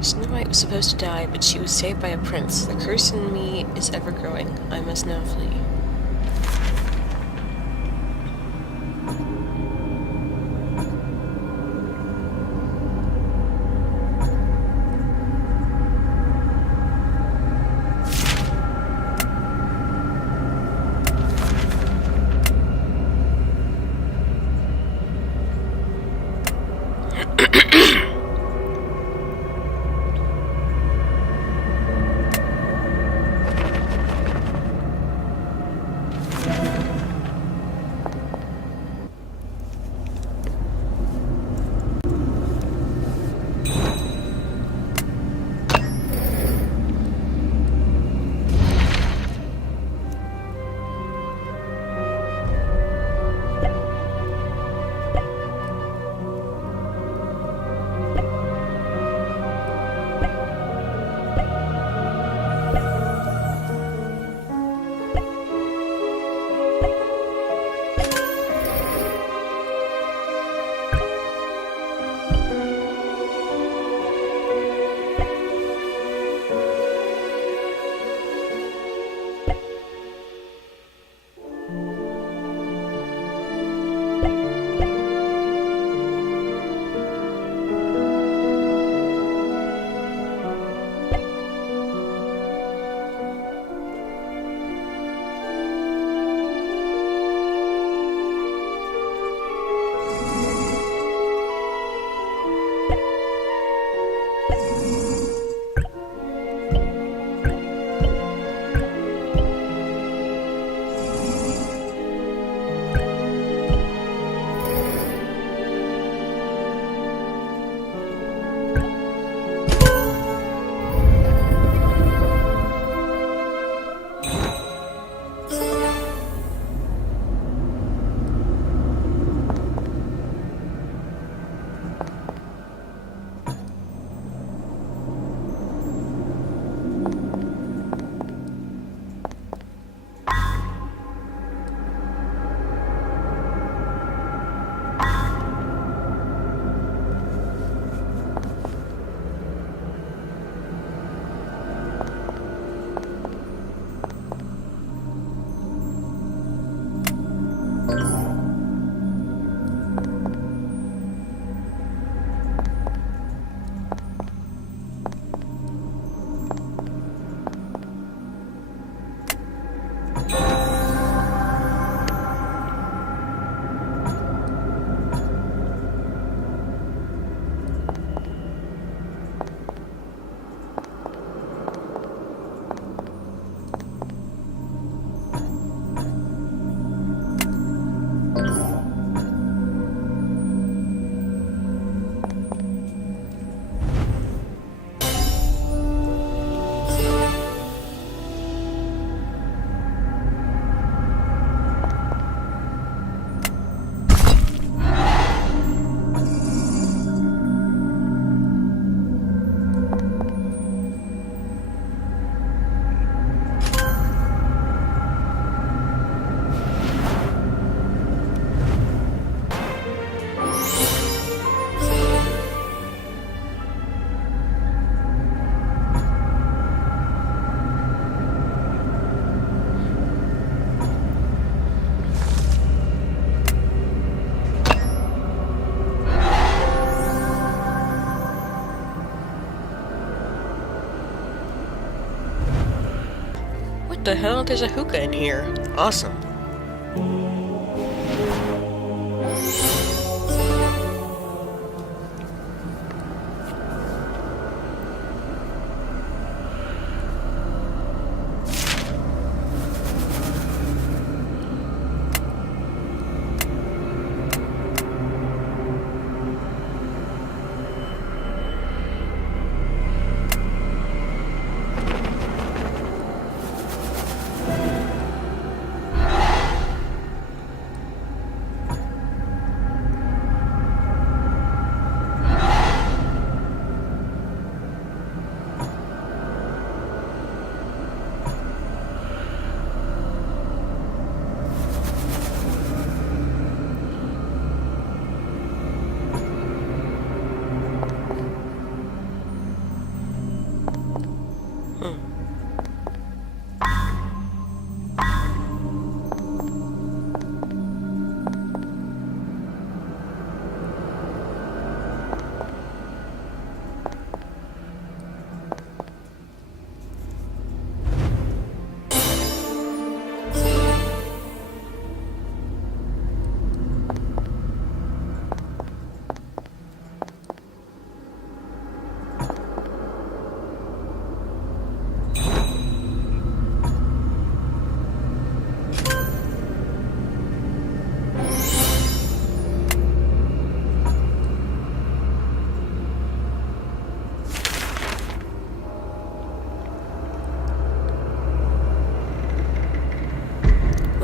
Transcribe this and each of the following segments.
Snow White was supposed to die, but she was saved by a prince. The curse in me is ever growing. I must now flee. What the hell? There's a hookah in here. Awesome.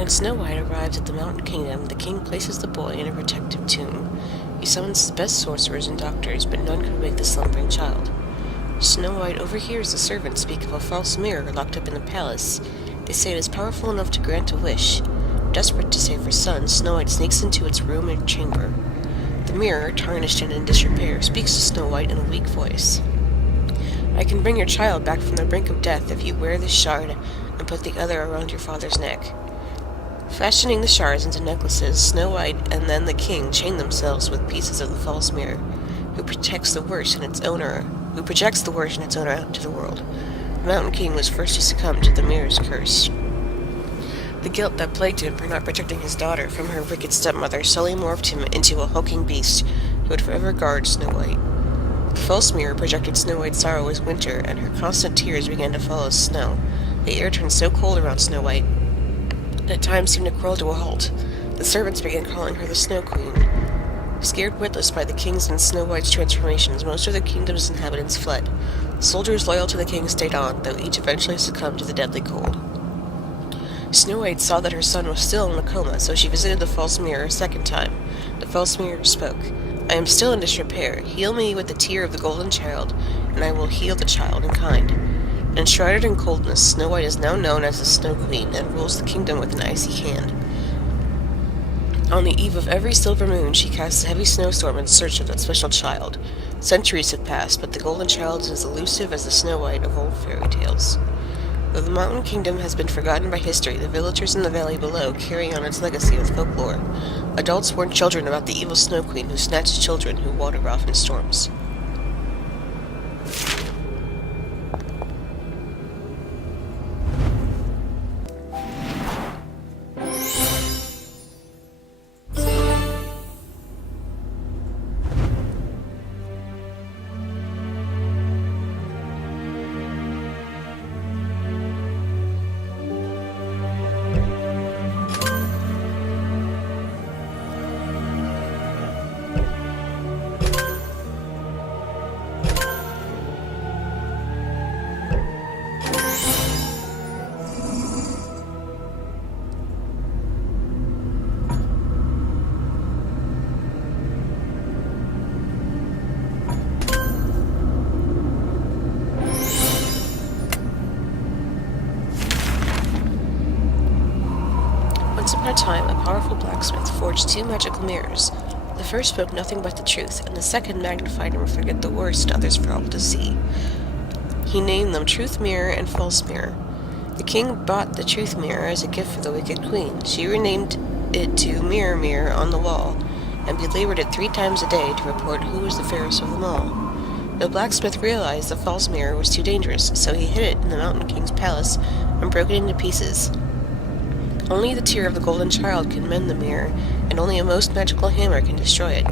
When Snow White arrives at the Mountain Kingdom, the king places the boy in a protective tomb. He summons the best sorcerers and doctors, but none could wake the slumbering child. Snow White overhears the servants speak of a false mirror locked up in the palace. They say it is powerful enough to grant a wish. Desperate to save her son, Snow White sneaks into its room and chamber. The mirror, tarnished and in disrepair, speaks to Snow White in a weak voice. "I can bring your child back from the brink of death if you wear this shard and put the other around your father's neck." Fashioning the shards into necklaces, Snow White and then the king chain themselves with pieces of the false mirror, who projects the worst in its owner out to the world. The Mountain King was first to succumb to the mirror's curse. The guilt that plagued him for not protecting his daughter from her wicked stepmother slowly morphed him into a hulking beast who would forever guard Snow White. The false mirror projected Snow White's sorrow as winter, and her constant tears began to fall as snow. The air turned so cold around Snow White that time seemed to crawl to a halt. The servants began calling her the Snow Queen. Scared witless by the king's and Snow White's transformations, most of the kingdom's inhabitants fled. Soldiers loyal to the king stayed on, though each eventually succumbed to the deadly cold. Snow White saw that her son was still in a coma, so she visited the false mirror a second time. The false mirror spoke. "I am still in disrepair. Heal me with the tear of the golden child, and I will heal the child in kind." Enshrouded in coldness, Snow White is now known as the Snow Queen and rules the kingdom with an icy hand. On the eve of every silver moon, she casts a heavy snowstorm in search of that special child. Centuries have passed, but the golden child is as elusive as the Snow White of old fairy tales. Though the Mountain Kingdom has been forgotten by history, the villagers in the valley below carry on its legacy with folklore. Adults warn children about the evil Snow Queen who snatches children who wander off in storms. Once upon a time, a powerful blacksmith forged two magical mirrors. The first spoke nothing but the truth, and the second magnified and reflected the worst others were able to see. He named them Truth Mirror and False Mirror. The king bought the Truth Mirror as a gift for the wicked queen. She renamed it to Mirror Mirror on the wall, and belabored it 3 times a day to report who was the fairest of them all. The blacksmith realized the false mirror was too dangerous, so he hid it in the Mountain King's palace and broke it into pieces. Only the tear of the golden child can mend the mirror, and only a most magical hammer can destroy it.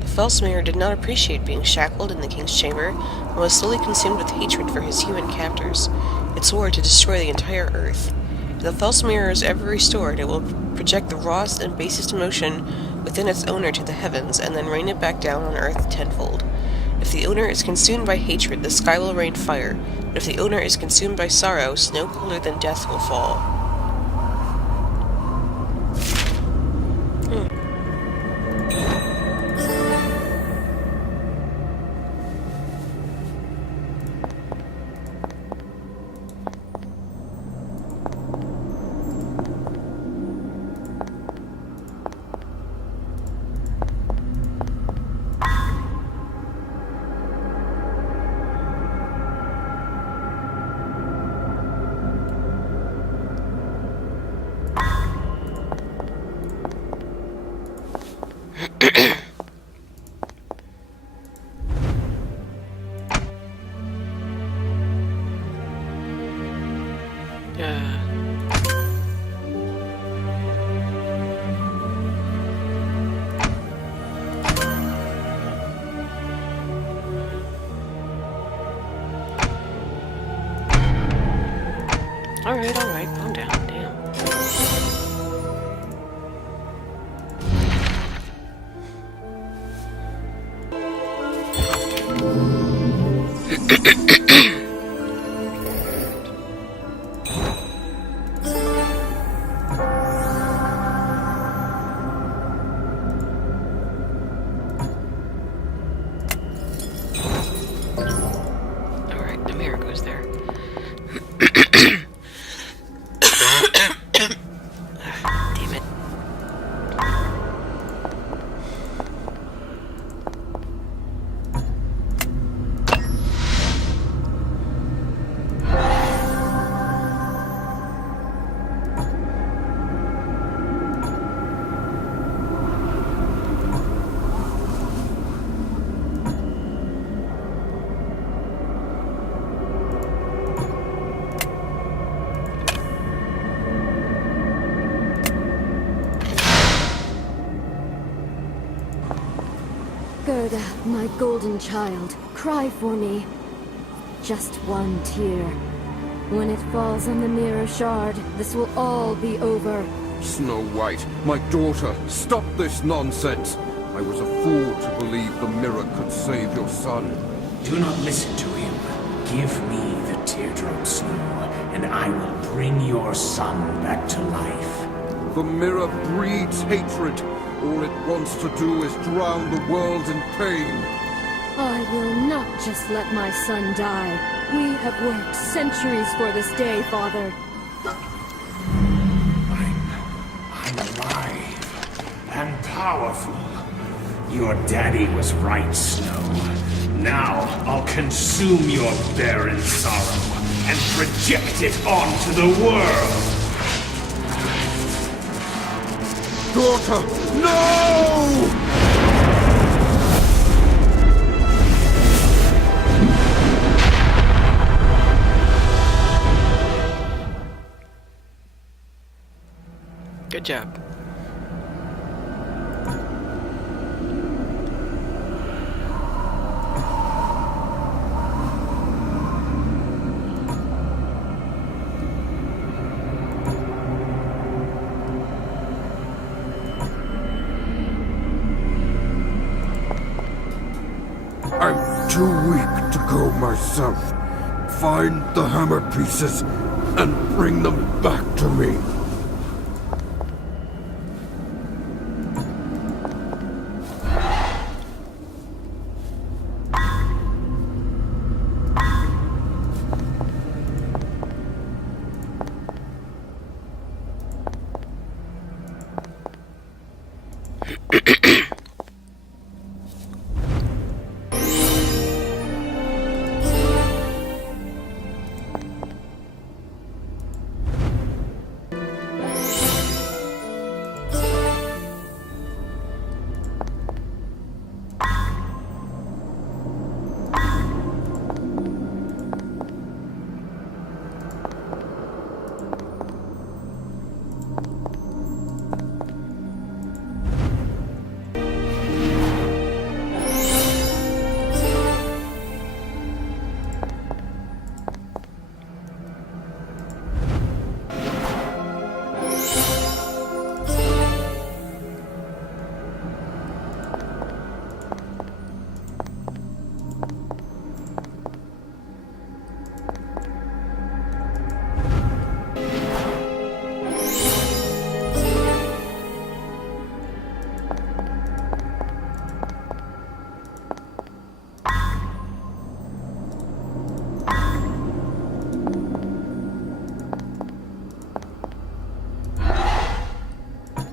The false mirror did not appreciate being shackled in the king's chamber, and was slowly consumed with hatred for his human captors. It swore to destroy the entire earth. If the false mirror is ever restored, it will project the rawest and basest emotion within its owner to the heavens, and then rain it back down on earth tenfold. If the owner is consumed by hatred, the sky will rain fire, but if the owner is consumed by sorrow, snow colder than death will fall. Alright, calm down, damn. Gerda, my golden child, cry for me. Just one tear. When it falls on the mirror shard, this will all be over. Snow White, my daughter, stop this nonsense! I was a fool to believe the mirror could save your son. Do not listen to him. Give me the teardrop, Snow, and I will bring your son back to life. The mirror breeds hatred. All it wants to do is drown the world in pain. I will not just let my son die. We have worked centuries for this day, Father. I'm alive and powerful. Your daddy was right, Snow. Now I'll consume your barren sorrow and project it onto the world. Daughter, no! Good job. I'm too weak to go myself. Find the hammer pieces and bring them back to me.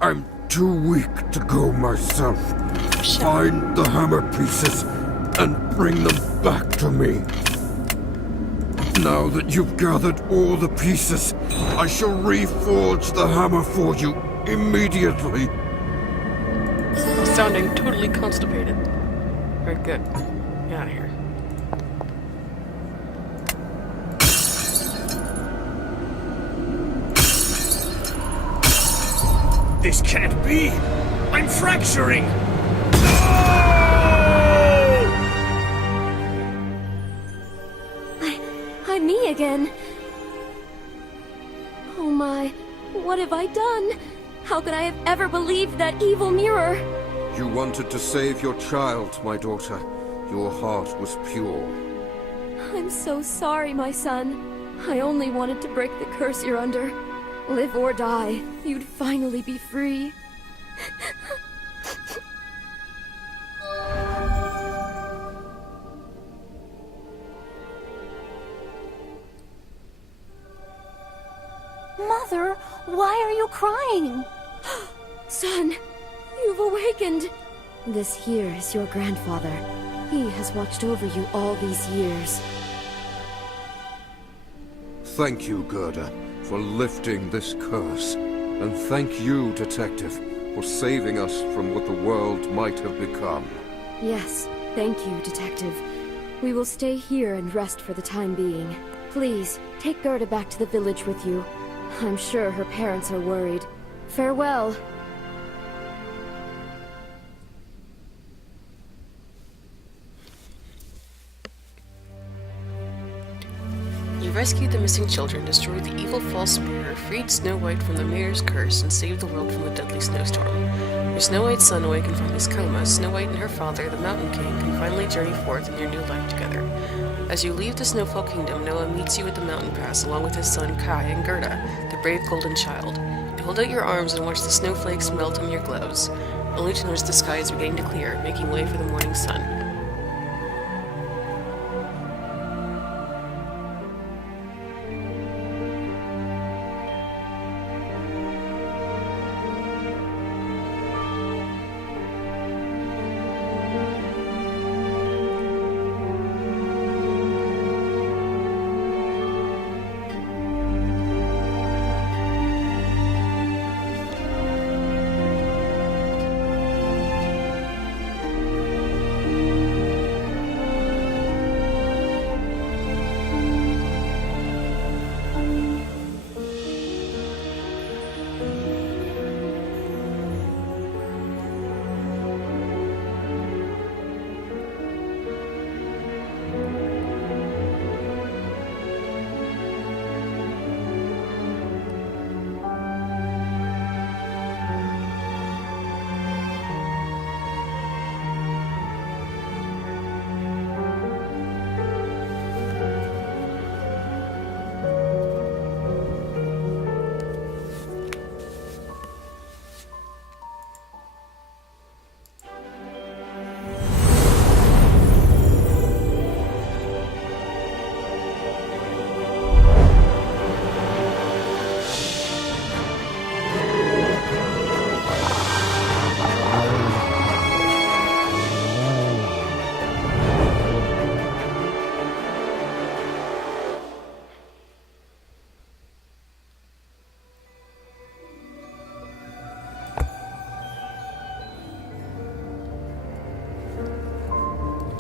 I'm too weak to go myself. Find the hammer pieces and bring them back to me. Now that you've gathered all the pieces, I shall reforge the hammer for you immediately. Sounding totally constipated. Very good. Get out of here. This can't be! I'm fracturing! I'm me again. Oh my, what have I done? How could I have ever believed that evil mirror? You wanted to save your child, my daughter. Your heart was pure. I'm so sorry, my son. I only wanted to break the curse you're under. Live or die, you'd finally be free. Mother, why are you crying? Son, you've awakened. This here is your grandfather. He has watched over you all these years. Thank you, Gerda, for lifting this curse. And thank you, Detective, for saving us from what the world might have become. Yes, thank you, Detective. We will stay here and rest for the time being. Please, take Gerda back to the village with you. I'm sure her parents are worried. Farewell. rescued the missing children, destroyed the evil false mirror, freed Snow White from the mirror's curse, and saved the world from a deadly snowstorm. With Snow White's son awakened from his coma, Snow White and her father, the Mountain King, can finally journey forth in their new life together. As you leave the Snowfall Kingdom, Noah meets you at the mountain pass along with his son Kai and Gerda, the brave golden child. You hold out your arms and watch the snowflakes melt on your gloves, only to notice the sky is beginning to clear, making way for the morning sun.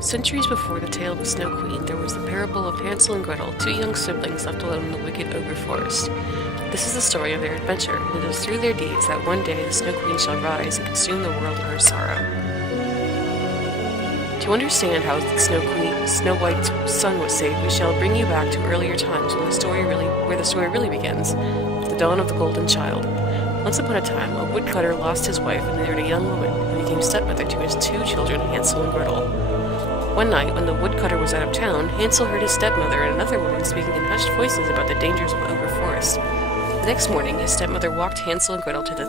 Centuries before the tale of the Snow Queen, there was the parable of Hansel and Gretel, two young siblings left alone in the wicked ogre forest. This is the story of their adventure, and it is through their deeds that one day the Snow Queen shall rise and consume the world in her sorrow. To understand how Snow White's son was saved, we shall bring you back to earlier times where the story really begins, with the dawn of the Golden Child. Once upon a time, a woodcutter lost his wife and married a young woman who became stepmother to his two children, Hansel and Gretel. One night, when the woodcutter was out of town, Hansel heard his stepmother and another woman speaking in hushed voices about the dangers of Ogre Forest. The next morning, his stepmother walked Hansel and Gretel to the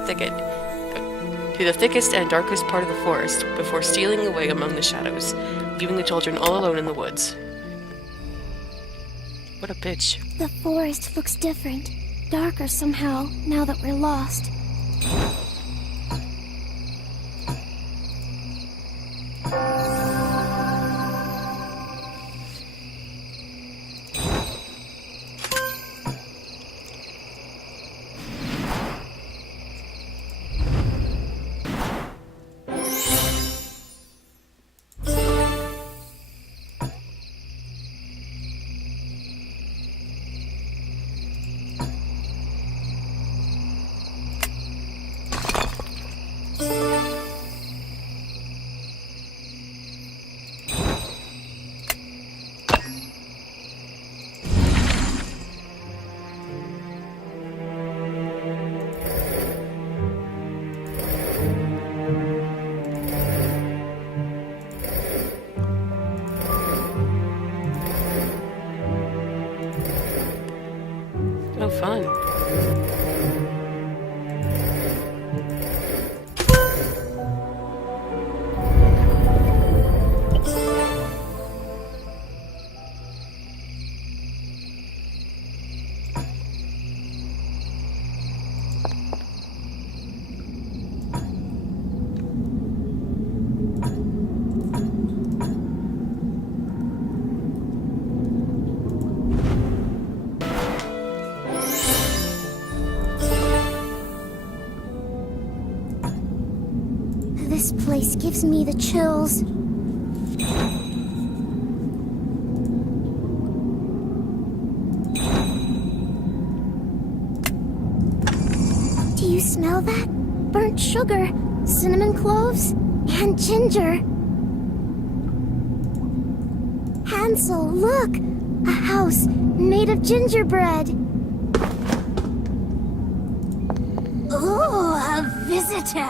thickest and darkest part of the forest, before stealing away among the shadows, leaving the children all alone in the woods. What a bitch. The forest looks different. Darker somehow, now that we're lost. Oh, fun. This place gives me the chills. Do you smell that? Burnt sugar, cinnamon cloves, and ginger. Hansel, look! A house made of gingerbread. Ooh, a visitor.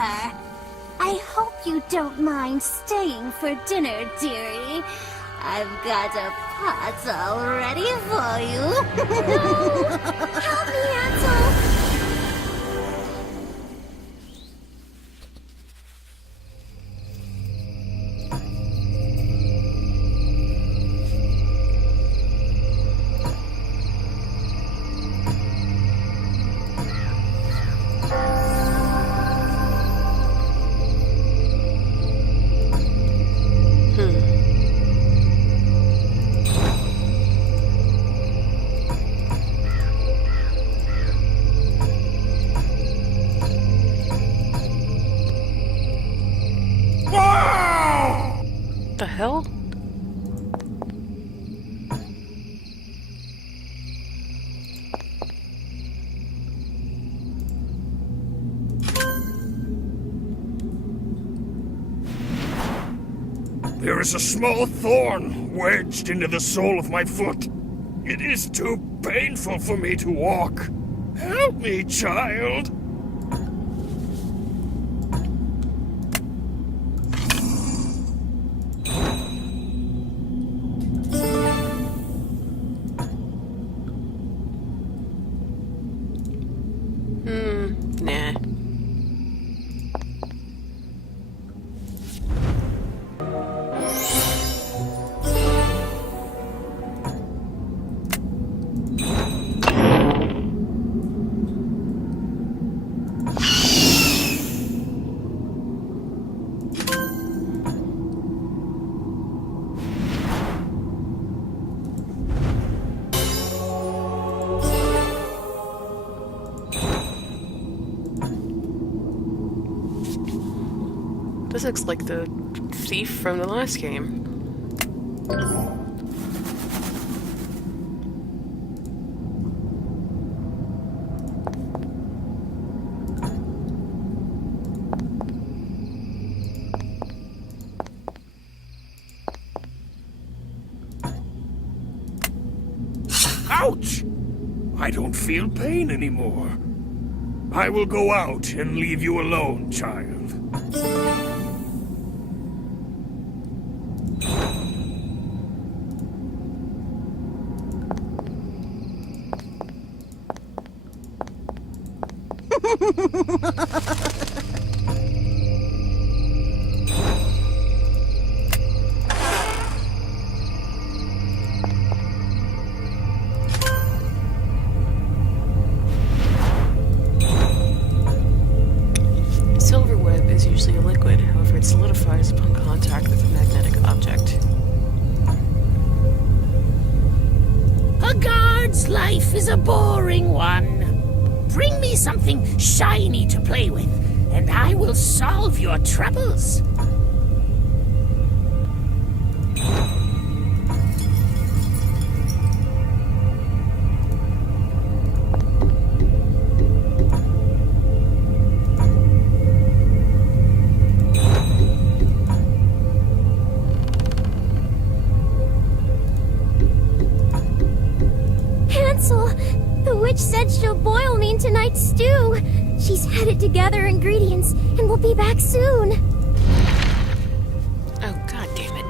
I hope you don't mind staying for dinner, dearie. I've got a pot all ready for you. No! Help me, Hansel! The hell? There is a small thorn wedged into the sole of my foot. It is too painful for me to walk. Help me, child. Nah. This looks like the thief from the last game. Ouch! I don't feel pain anymore. I will go out and leave you alone, child. Silver web is usually a liquid, however it solidifies upon contact with a magnetic object. A guard's life is a boring one. Bring me something shiny to play with, and I will solve your troubles. Hansel, the witch said she'll boil me in tonight's stew. She's headed to gather ingredients and will be back soon. Oh, god damn it.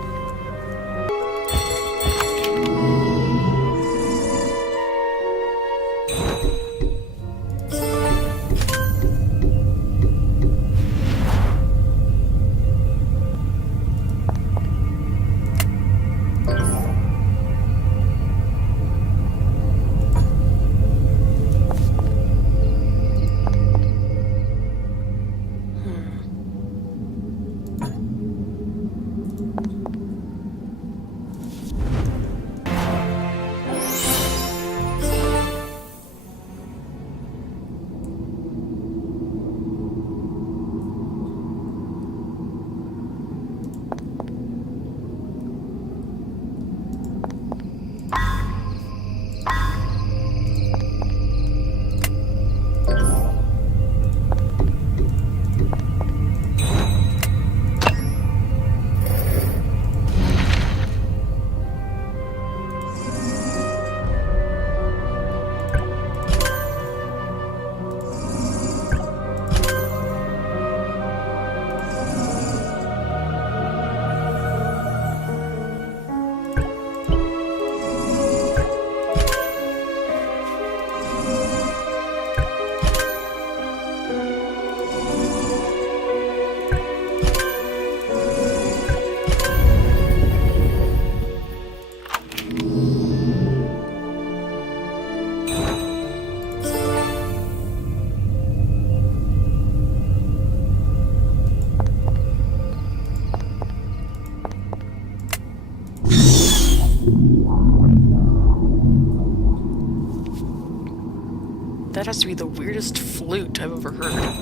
has to be the weirdest flute I've ever heard.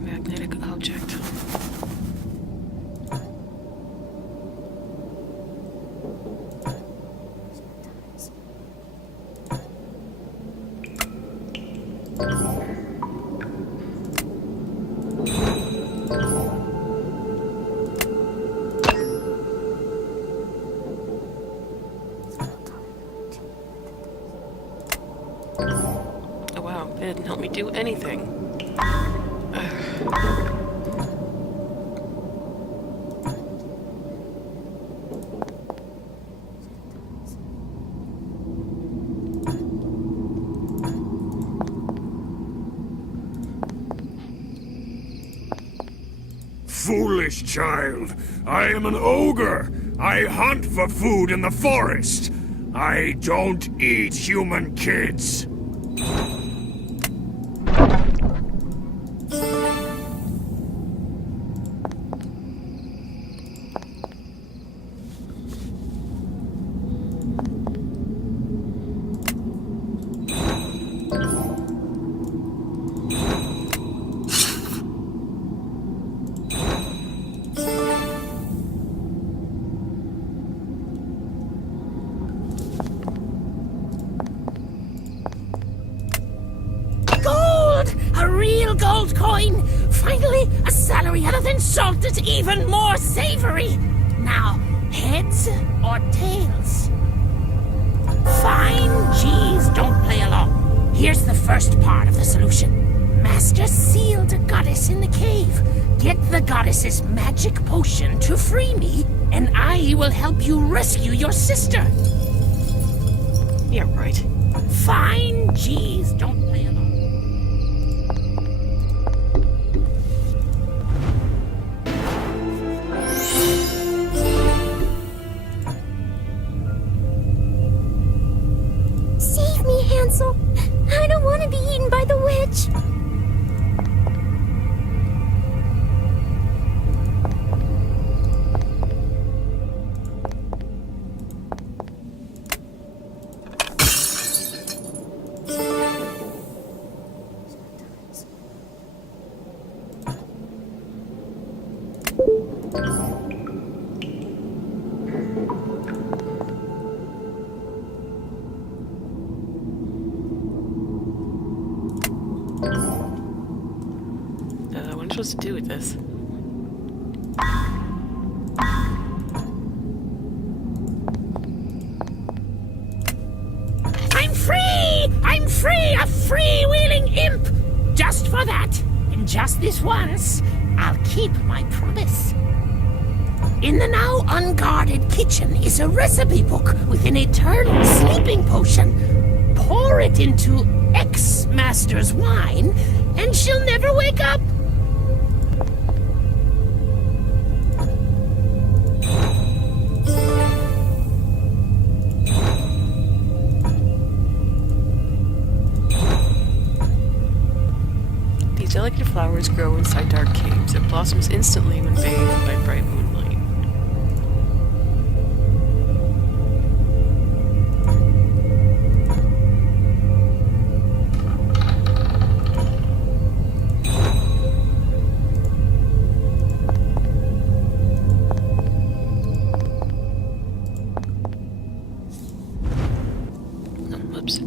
Magnetic object. Oh wow, it didn't help me do anything. Foolish child! I am an ogre! I hunt for food in the forest! I don't eat human kids! Gold! A real gold coin! Finally, a salary other than salt that's even more savory! Now, heads or tails? Fine, geez, don't play along. Here's the first part of the solution. Master sealed a goddess in the cave. Get the goddess's magic potion to free me, and I will help you rescue your sister. Yeah, right. Fine, geez, don't play along. Save me, Hansel. I don't want to be eaten by the witch. What am I supposed to do with this? I'm free! I'm free! A freewheeling imp! Just for that, and just this once, I'll keep my promise. In the now unguarded kitchen is a recipe book with an eternal sleeping potion. Pour it into X-Master's wine, and she'll never wake up. These delicate flowers grow inside dark caves. It blossoms instantly when bathed by bright moonlight. Whoops.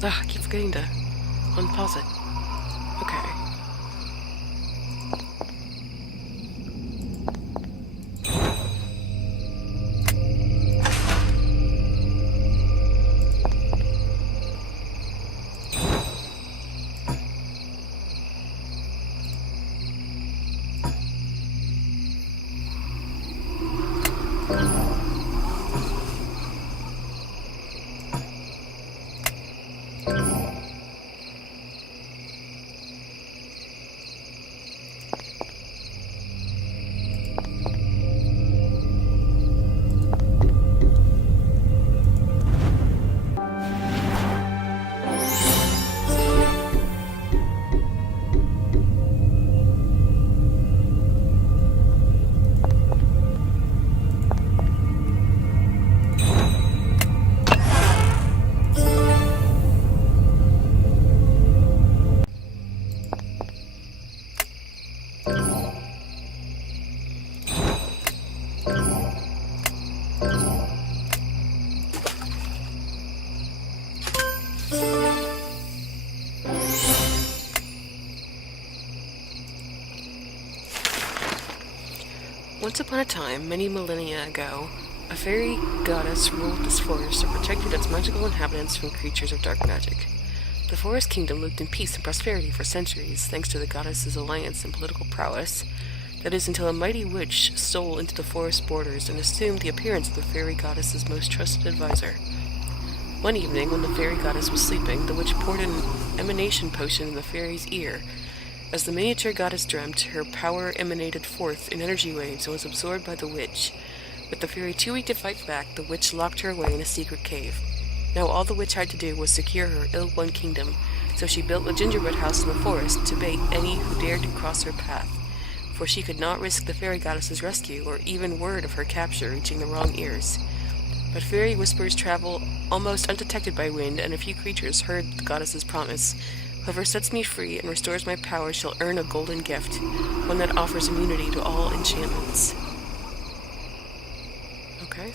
I keep forgetting to unpause it. Okay. Once upon a time, many millennia ago, a fairy goddess ruled this forest and protected its magical inhabitants from creatures of dark magic. The Forest Kingdom lived in peace and prosperity for centuries, thanks to the goddess's alliance and political prowess. That is, until a mighty witch stole into the forest borders and assumed the appearance of the fairy goddess's most trusted advisor. One evening, when the fairy goddess was sleeping, the witch poured an emanation potion in the fairy's ear. As the miniature goddess dreamt, her power emanated forth in energy waves and was absorbed by the witch. With the fairy too weak to fight back, the witch locked her away in a secret cave. Now all the witch had to do was secure her ill-won kingdom, so she built a gingerbread house in the forest to bait any who dared to cross her path, for she could not risk the fairy goddess's rescue or even word of her capture reaching the wrong ears. But fairy whispers travel almost undetected by wind, and a few creatures heard the goddess's promise. Whoever sets me free and restores my power shall earn a golden gift, one that offers immunity to all enchantments. Okay.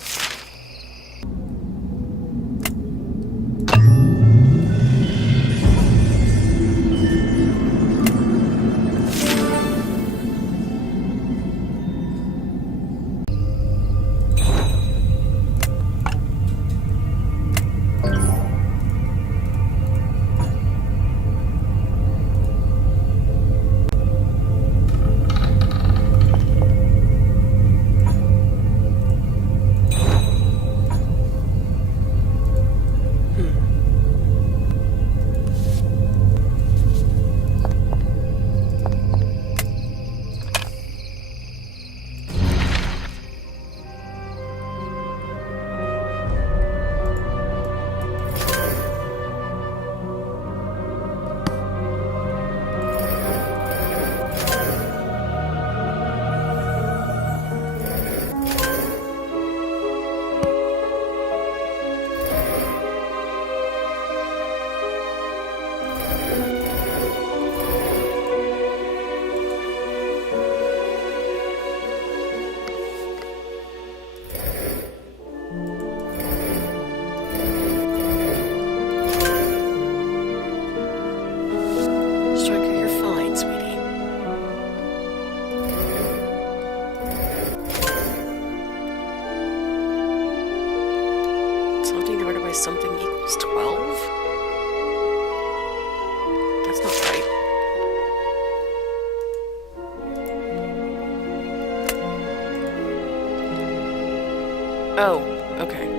Something equals 12? That's not right. Oh, okay.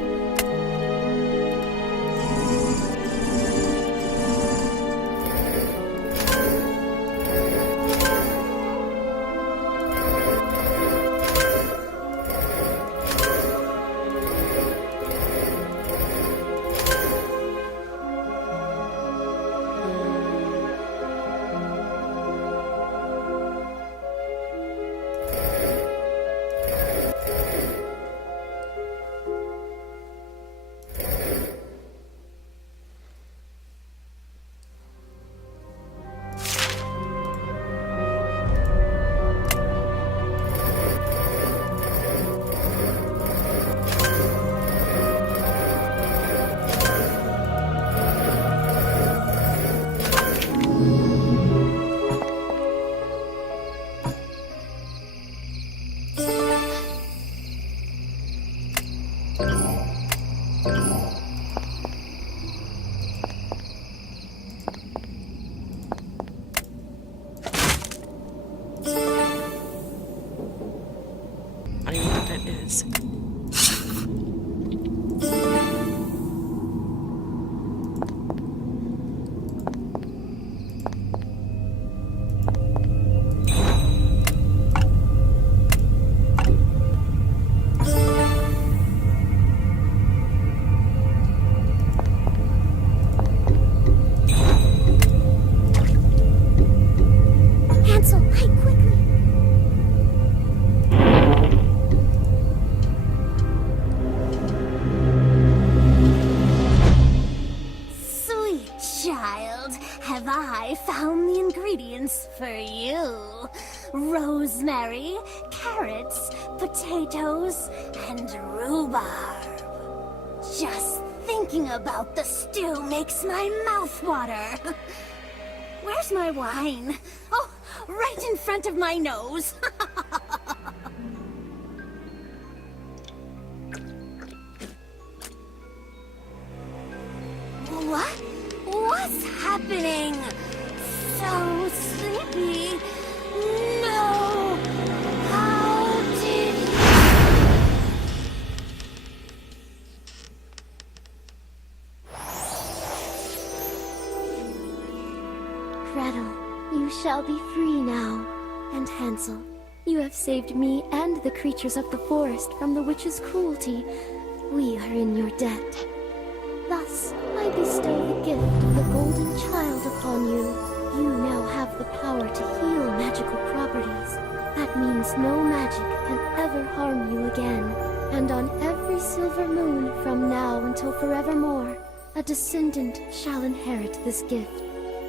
I don't even know what that is. Hansel, hide quickly. Sweet child, have I found the ingredients for you? Rosemary, carrots, potatoes, and rhubarb. Just thinking about the stew makes my mouth water. Where's my wine? Oh, right in front of my nose. shall be free now. And Hansel, you have saved me and the creatures of the forest from the witch's cruelty. We are in your debt. Thus, I bestow the gift of the golden child upon you. You now have the power to heal magical properties. That means no magic can ever harm you again. And on every silver moon from now until forevermore, a descendant shall inherit this gift.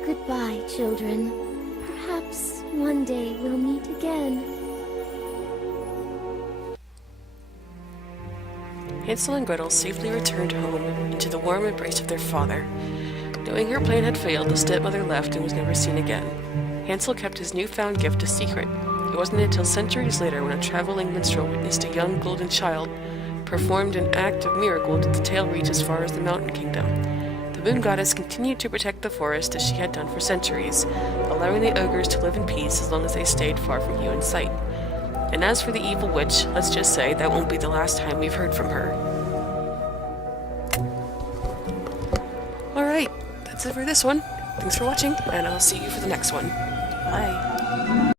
Goodbye, children. Perhaps one day we'll meet again. Hansel and Gretel safely returned home into the warm embrace of their father. Knowing her plan had failed, the stepmother left and was never seen again. Hansel kept his newfound gift a secret. It wasn't until centuries later when a traveling minstrel witnessed a young golden child performed an act of miracle did the tale reach as far as the Mountain Kingdom. The Moon Goddess continued to protect the forest as she had done for centuries, allowing the ogres to live in peace as long as they stayed far from human sight. And as for the evil witch, let's just say that won't be the last time we've heard from her. Alright, that's it for this one. Thanks for watching, and I'll see you for the next one. Bye.